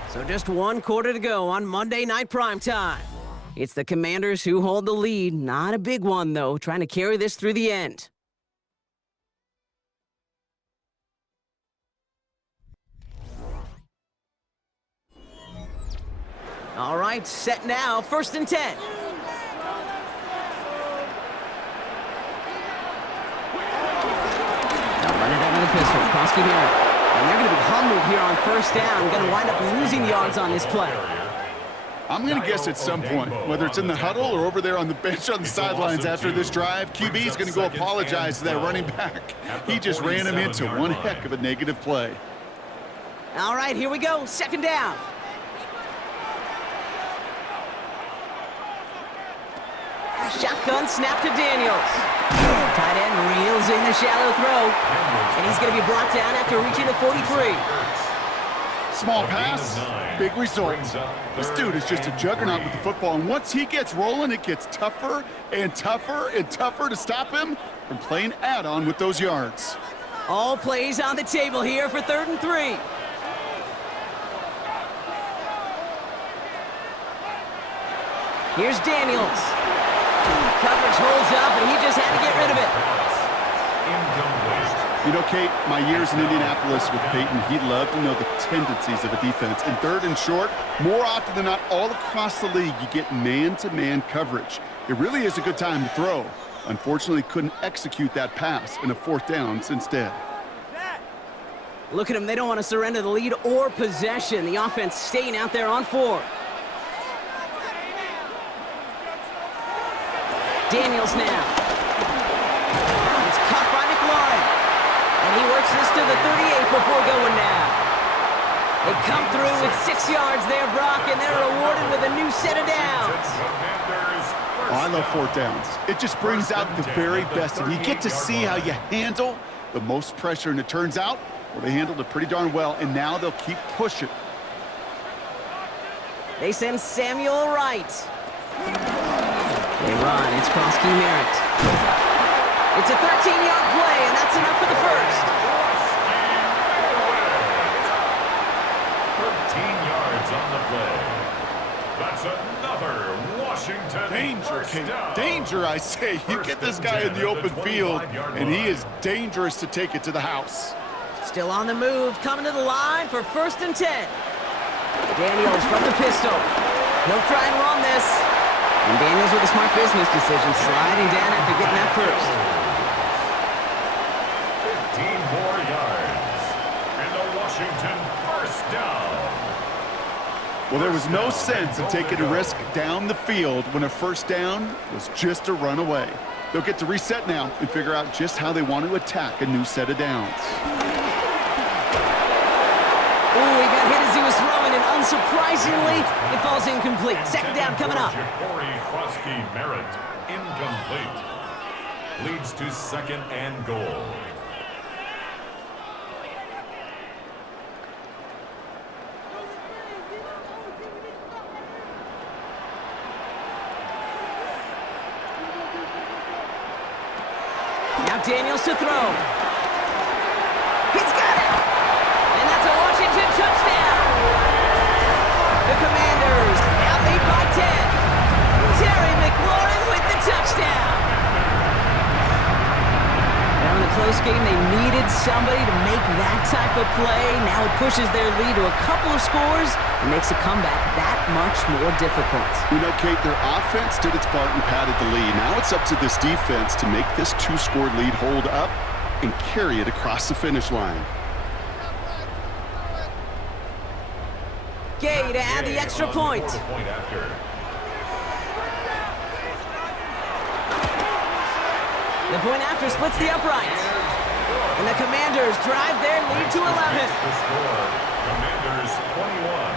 So just 1 quarter to go on Monday Night Primetime. It's the Commanders who hold the lead. Not a big one, though, trying to carry this through the end. All right, set now, first and 10. They'll run it out of the pistol, Krosky Merritt. And they're going to be humbled here on first down. Going to wind up losing yards on this play. I'm going to guess at some point, whether it's in the huddle or over there on the bench on the sidelines after this drive, QB is going to go apologize to that running back. He just ran him into one heck of a negative play. All right, here we go, second down. Shotgun snap to Daniels. Tight end reels in the shallow throw. And he's going to be brought down after reaching the 43. Small pass, big result. This dude is just a juggernaut with the football, and once he gets rolling, it gets tougher and tougher and tougher to stop him from playing add-on with those yards. All plays on the table here for 3rd and 3. Here's Daniels. Coverage holds up, and he just had to get rid of it. You know, Kate, my years in Indianapolis with Peyton, he loved to know the tendencies of a defense. In 3rd and short, more often than not, all across the league, you get man-to-man coverage. It really is a good time to throw. Unfortunately, couldn't execute that pass in a 4th down instead. Look at them. They don't want to surrender the lead or possession. The offense staying out there on 4. Daniels now. It's caught by McLaurin. And he works this to the 38 before going now. They come through with 6 yards there, Brock, and they're rewarded with a new set of downs. Oh, I love 4th downs. It just brings out the very best, and you get to see how you handle the most pressure, and it turns out, well, they handled it pretty darn well, and now they'll keep pushing. They send Samuel right. They run. It's Krosky Merritt. It's a 13-yard play, and that's enough for the first. 13 yards on the play. That's another Washington Danger, first Kate. down. Danger, I say. You get this guy in the open field, and he is dangerous to take it to the house. Still on the move, coming to the line for 1st and 10. Daniels from the pistol. He'll try and run this. And Daniels with a smart business decision, sliding down after getting that first. 15 more yards. And the Washington first down. Well, there was no sense in taking a risk down the field when a first down was just a run away. They'll get to reset now and figure out just how they want to attack a new set of downs. Ooh, he got hit as he was throwing, and unsurprisingly, it falls incomplete. Second down coming up. Krosky Merritt, incomplete. Leads to 2nd and goal. Now Daniels to throw. He's got it! And that's a Washington touchdown! The Commanders now lead by 10. Terry McLaurin with the touchdown! Now in a close game, they needed somebody to make that type of play. Now it pushes their lead to a couple of scores and makes a comeback that much more difficult. You know, Kate, their offense did its part and padded the lead. Now it's up to this defense to make this 2-score lead hold up and carry it across the finish line. Gay to add the extra point. The point after splits the uprights. And the Commanders drive their lead to 11. The score, Commanders 21,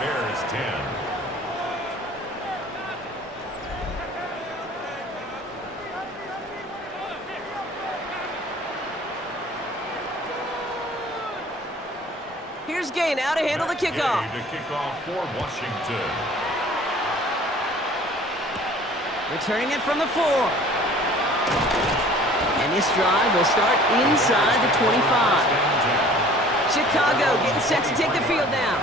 Bears 10. Here's Gay now to handle the kickoff. The kickoff for Washington. Returning it from the 4. And this drive will start inside the 25. Chicago getting set to take the field now.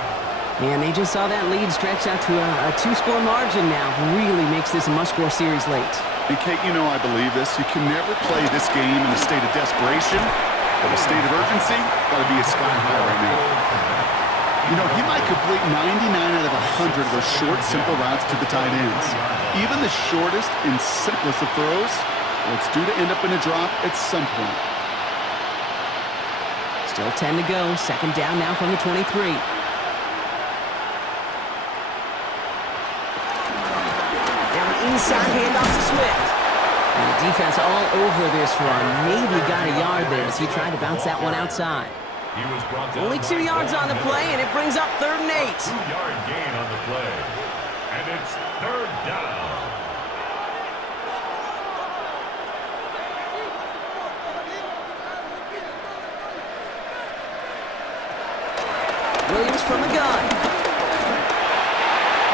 And they just saw that lead stretch out to a 2-score margin now. Really makes this a must-score series late. And Kate, you know I believe this. You can never play this game in a state of desperation, but a state of urgency got to be a sky high right now. You know, he might complete 99 out of 100 of those short, simple routes to the tight ends. Even the shortest and simplest of throws, well, it's due to end up in a drop at some point. Still 10 to go. Second down now from the 23. Now an inside handoff to Swift. And the defense all over this run. Maybe got a yard there as he tried to bounce that one outside. Only 2 yards on the play, and it brings up 3rd and 8. 2-yard gain on the play. And it's 3rd down. Williams from the gun.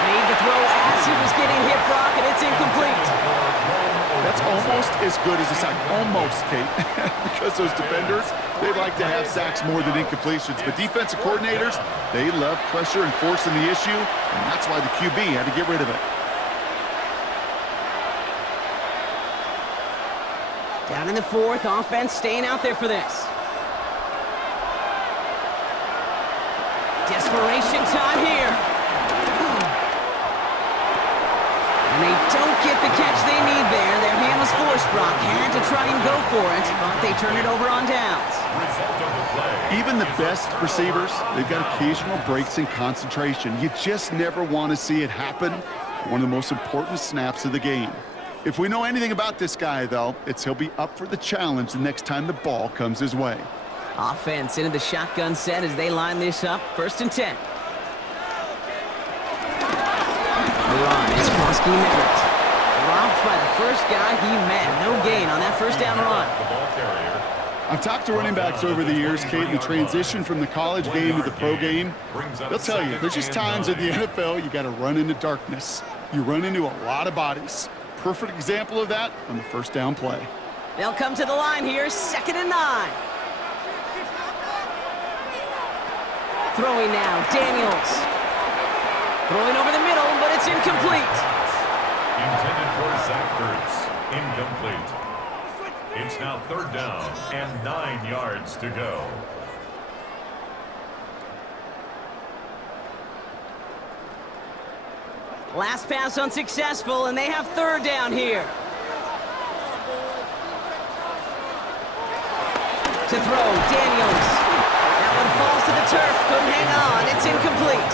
Made the throw as he was getting hit, Brock, and it's incomplete. That's almost as good as a sack. Almost, Kate. Because those defenders, they like to have sacks more than incompletions. But defensive coordinators, they love pressure and forcing the issue, and that's why the QB had to get rid of it. Down in the 4th, offense staying out there for this. Desperation time here. And they don't get the catch they need there. Their hand was forced, Brock. Had to try and go for it, but they turn it over on downs. Even the best receivers, they've got occasional breaks in concentration. You just never want to see it happen. One of the most important snaps of the game. If we know anything about this guy, though, it's he'll be up for the challenge the next time the ball comes his way. Offense into the shotgun set as they line this up. 1st and 10. The run is Krosky Merritt. Dropped by the first guy he met. No gain on that first down run. The ball carrier. I've talked to running backs over the years, Kate, in the transition from the college game to the pro game. They'll tell you, there's just times in the NFL you got to run into darkness. You run into a lot of bodies. Perfect example of that on the first down play. They'll come to the line here, 2nd and 9. Throwing now, Daniels. Throwing over the middle, but it's incomplete. Intended for Zach Ertz. Incomplete. It's now 3rd down and 9 yards to go. Last pass unsuccessful, and they have 3rd down here. To throw, Daniels. That one falls to the turf, couldn't hang on, it's incomplete.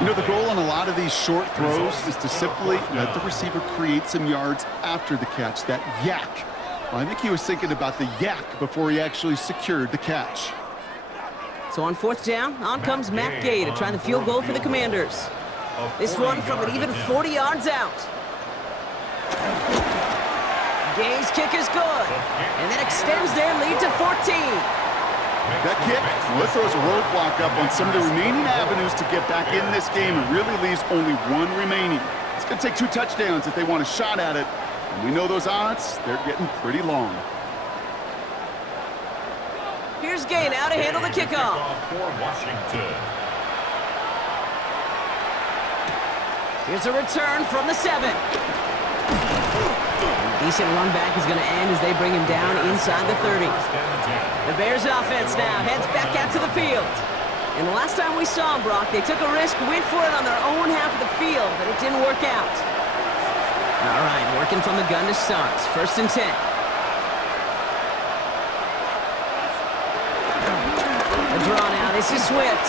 You know, the goal on a lot of these short throws is to simply let the receiver create some yards after the catch, that yak. Well, I think he was thinking about the yak before he actually secured the catch. So on 4th down, on comes Matt Gay to try the field goal for the Commanders. This one from an even 40 yards out. Gay's kick is good, and that extends their lead to 14. That kick, well, it throws a roadblock up on some of the remaining avenues to get back in this game and really leaves only one remaining. It's going to take 2 touchdowns if they want a shot at it. And we know those odds, they're getting pretty long. Here's Gay now to handle the kickoff. For Washington. Here's a return from the 7. Decent run back is going to end as they bring him down inside the 30. The Bears offense now heads back out to the field. And the last time we saw them, Brock, they took a risk, went for it on their own half of the field, but it didn't work out. All right, working from the gun to start. 1st and 10. A draw now. This is Swift.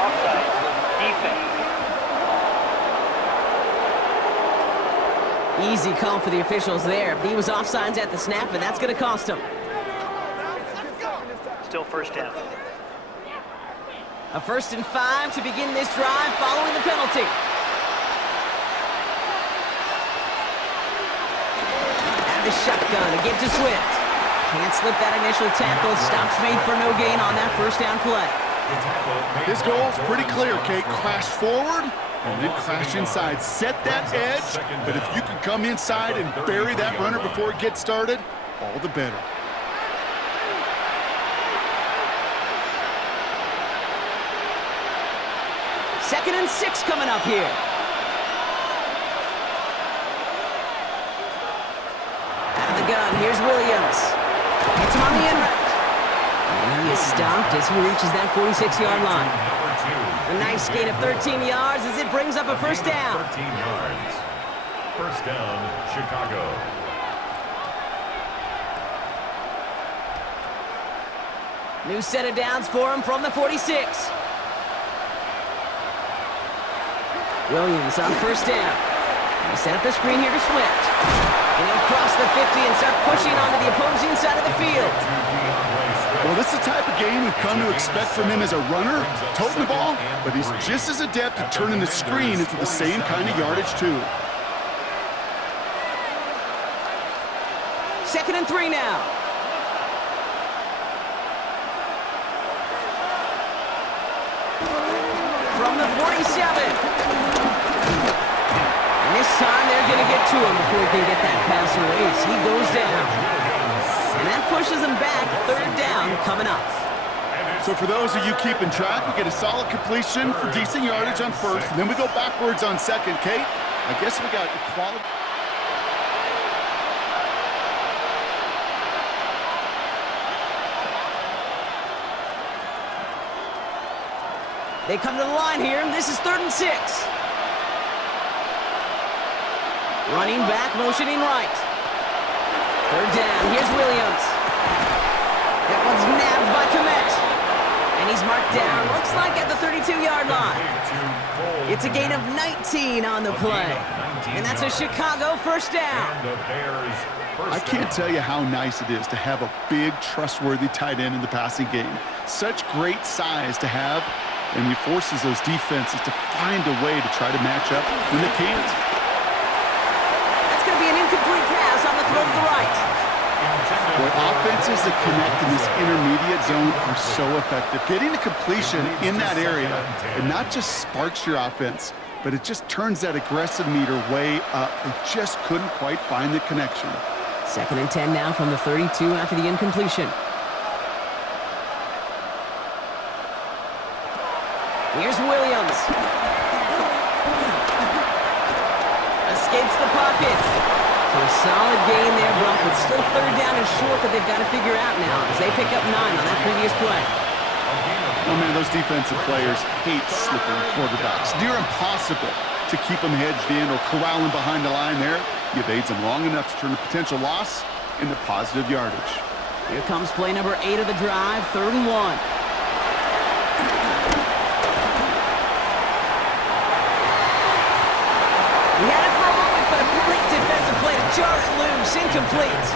Offside. Defense. Easy call for the officials there. He was offsides at the snap, and that's going to cost him. Still 1st down. A 1st and 5 to begin this drive following the penalty. Out of the shotgun, a give to Swift. Can't slip that initial tackle. Stops made for no gain on that 1st down play. His goal is pretty clear, Kate. Crash forward and then crash inside. Set that edge, but if you can come inside and bury that runner before it gets started, all the better. Second and 6 coming up here. Out of the gun, here's Williams. Hits him on the in route. And he is stopped as he reaches that 46-yard line. A nice gain of 13 yards as it brings up a 1st down. 13 yards. 1st down, Chicago. New set of downs for him from the 46. Williams on 1st down. They set up the screen here to Swift. And he'll cross the 50 and start pushing onto the opposing side of the field. Well, this is the type of game we've come to expect from him as a runner, toting the ball, but he's just as adept at turning the screen into the same kind of yardage, too. 2nd and 3 now. From the 47. And this time they're going to get to him before he can get that pass away as he goes down. And that pushes him back. 3rd down coming up. So for those of you keeping track, we get a solid completion for decent yardage on 1st, and then we go backwards on 2nd. Kate, I guess we got equality. They come to the line here. This is 3rd and 6. Running back, motioning right. 3rd down. Here's Williams. That one's nabbed by Komet. And he's marked down, looks like at the 32-yard line. It's a gain of 19 on the play. And that's a Chicago 1st down. I can't tell you how nice it is to have a big, trustworthy tight end in the passing game. Such great size to have, and he forces those defenses to find a way to try to match up when they can't. That's going to be an incomplete pass on the throw go to the right. Boy, offenses that connect in this intermediate zone are so effective. Getting a completion in that area, it not just sparks your offense, but it just turns that aggressive meter way up. They just couldn't quite find the connection. 2nd and 10 now from the 32 after the incompletion. Here's Williams. Escapes the pocket. So a solid gain there, Brock, but still 3rd down and short that they've got to figure out now as they pick up 9 on that previous play. Oh, man, those defensive players hate slipping quarterbacks. Near impossible to keep them hedged in or corral them behind the line there. You evade them long enough to turn a potential loss into positive yardage. Here comes play number 8 of the drive, 3rd and 1. He had it for a moment, but a great defensive play to jar it loose, incomplete.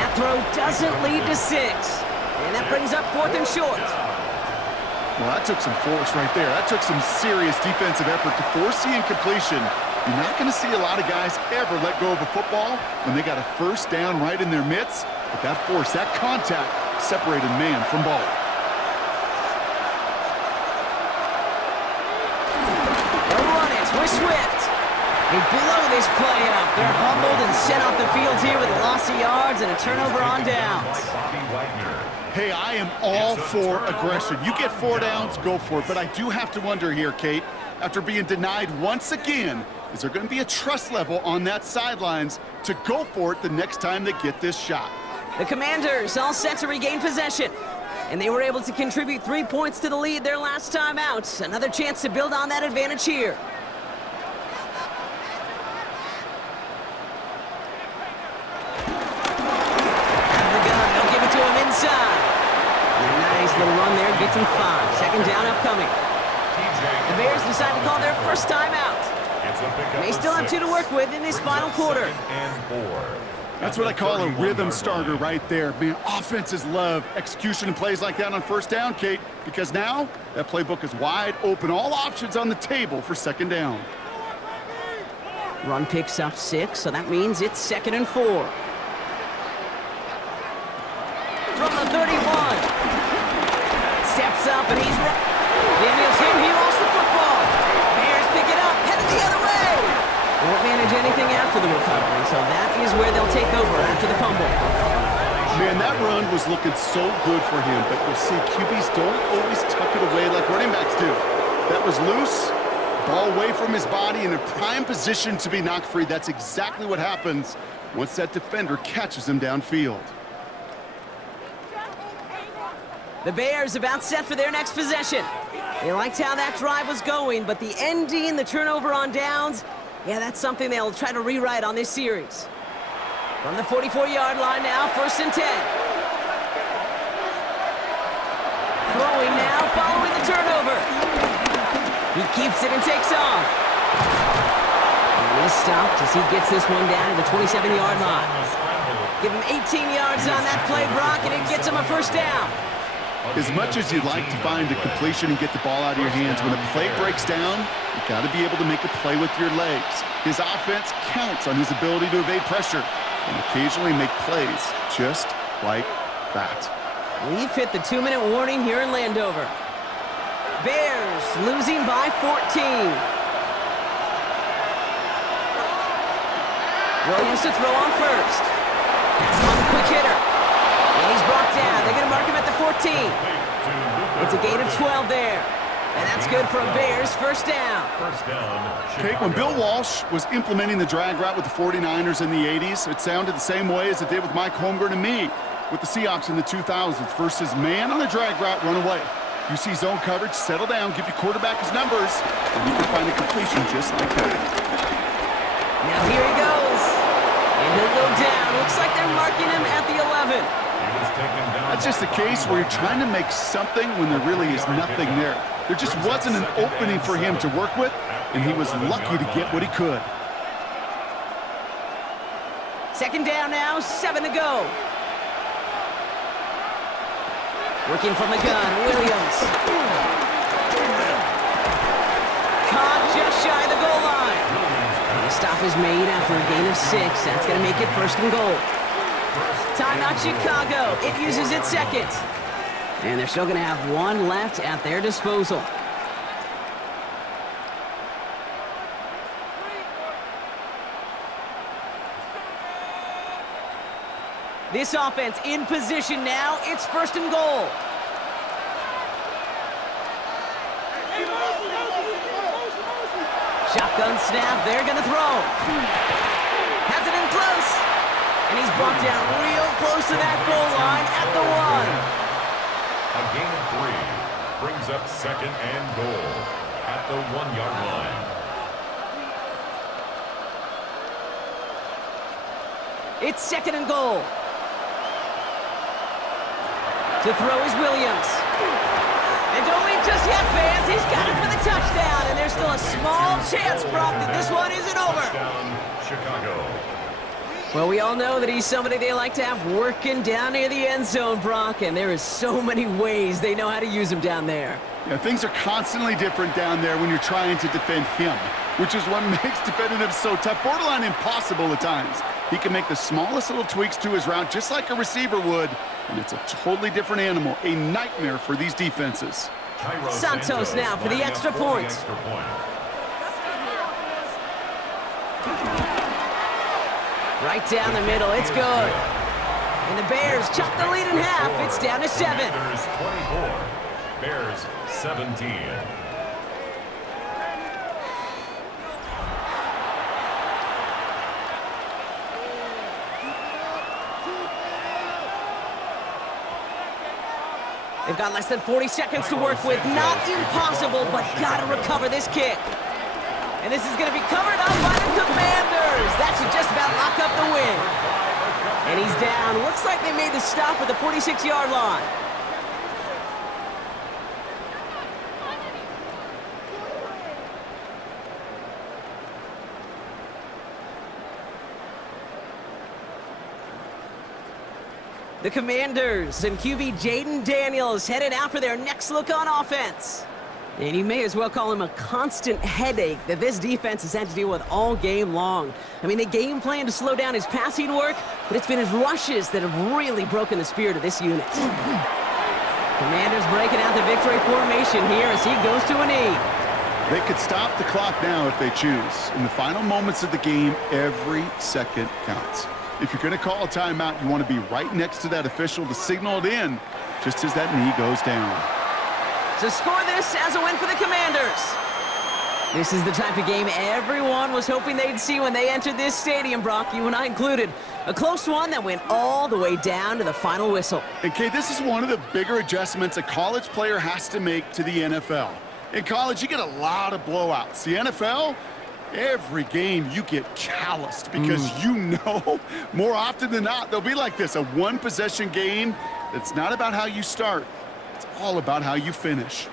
That throw doesn't lead to 6, and that brings up 4th and short. Well, that took some force right there. That took some serious defensive effort to force the incompletion. You're not going to see a lot of guys ever let go of a football when they got a 1st down right in their midst. But that force, that contact, separated man from ball. They'll run it with Swift. They blow this play up. They're humbled and sent off the field here with a loss of yards and a turnover on downs. Hey, I am all for aggression. You get 4 downs, go for it. But I do have to wonder here, Kate, after being denied once again, is there going to be a trust level on that sidelines to go for it the next time they get this shot? The Commanders all set to regain possession. And they were able to contribute 3 points to the lead their last time out. Another chance to build on that advantage here. Inside. And a nice little run there gets him 5. 2nd down upcoming. The Bears decide to call their first time out. They still have 2 to work with in this final quarter. That's what I call a rhythm starter right there. Man, offenses love execution and plays like that on 1st down, Kate, because now that playbook is wide open. All options on the table for 2nd down. Run picks up 6, so that means it's 2nd and 4. From the 31. Steps up and he's right. Daniels him, he lost the football. Bears pick it up, headed the other way. Won't manage anything after the recovery, so that is where they'll take over after the fumble. Man, that run was looking so good for him, but you'll see QBs don't always tuck it away like running backs do. That was loose, ball away from his body in a prime position to be knocked free. That's exactly what happens once that defender catches him downfield. The Bears about set for their next possession. They liked how that drive was going, but the ending, the turnover on downs, yeah, that's something they'll try to rewrite on this series. From the 44-yard line now, 1st and 10. Throwing now, following the turnover. He keeps it and takes off. And he's stopped as he gets this one down to the 27-yard line. Give him 18 yards on that play, Brock, and it gets him a 1st down. As much as you'd like to find a completion and get the ball out of your hands, when a play breaks down, you've got to be able to make a play with your legs. His offense counts on his ability to evade pressure and occasionally make plays just like that. We've hit the 2-minute warning here in Landover. Bears losing by 14. Williams to throw on 1st. That's on the quick hitter. And he's brought down. They're going to mark him at the 14. It's a gain of 12 there. And that's good for a Bears 1st down. Kate, when Bill Walsh was implementing the drag route with the 49ers in the 80s, it sounded the same way as it did with Mike Holmgren and me with the Seahawks in the 2000s versus man on the drag route, run away. You see zone coverage, settle down, give your quarterback his numbers, and you can find a completion just like that. Now here he goes. And he'll go down. Looks like they're marking him at the 11. That's just the case where you're trying to make something when there really is nothing there. There just wasn't an opening for him to work with, and he was lucky to get what he could. 2nd down now, 7 to go. Working from the gun, Williams. Caught just shy of the goal line. And a stop stop is made after a gain of 6. That's going to make it 1st and goal. Timeout Chicago. It uses its 2nd. And they're still going to have 1 left at their disposal. This offense in position now. It's 1st and goal. Shotgun snap. They're going to throw. Has it in close. And he's brought down real close to that goal line at the 1. A gain of 3 brings up 2nd and goal at the 1-yard line. It's 2nd and goal. To throw is Williams. And don't leave just yet, fans. He's got it for the touchdown. And there's still a small chance, Brock, that this one isn't over. Touchdown, Chicago. Well, we all know that he's somebody they like to have working down near the end zone, Brock. And there is so many ways they know how to use him down there. Yeah, things are constantly different down there when you're trying to defend him, which is what makes defending him so tough, borderline impossible at times. He can make the smallest little tweaks to his route just like a receiver would, and it's a totally different animal, a nightmare for these defenses. Santos now for the extra point. Right down the middle, it's good. And the Bears chop the lead in half. It's down to 7. Bears 24, Bears 17. They've got less than 40 seconds to work with. Not impossible, but gotta recover this kick. And this is gonna be covered up by the Commanders. That should just about lock up the win. And he's down. Looks like they made the stop at the 46-yard line. The Commanders and QB Jaden Daniels headed out for their next look on offense. And you may as well call him a constant headache that this defense has had to deal with all game long. I mean, they game plan to slow down his passing work, but it's been his rushes that have really broken the spirit of this unit. Commanders breaking out the victory formation here as he goes to a knee. They could stop the clock now if they choose. In the final moments of the game, every second counts. If you're going to call a timeout, you want to be right next to that official to signal it in just as that knee goes down. To score this as a win for the Commanders. This is the type of game everyone was hoping they'd see when they entered this stadium, Brock, you and I included. A close one that went all the way down to the final whistle. And Kay, this is one of the bigger adjustments a college player has to make to the NFL. In college, you get a lot of blowouts. The NFL, every game you get calloused because you know more often than not they'll be like this, a one-possession game that's not about how you start. It's all about how you finish.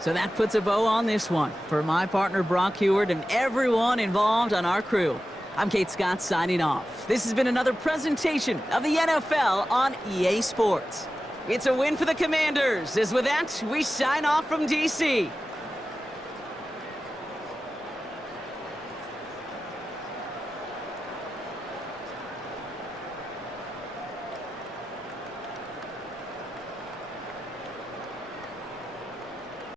So that puts a bow on this one. For my partner, Brock Heward, and everyone involved on our crew, I'm Kate Scott signing off. This has been another presentation of the NFL on EA Sports. It's a win for the Commanders. As with that, we sign off from D.C.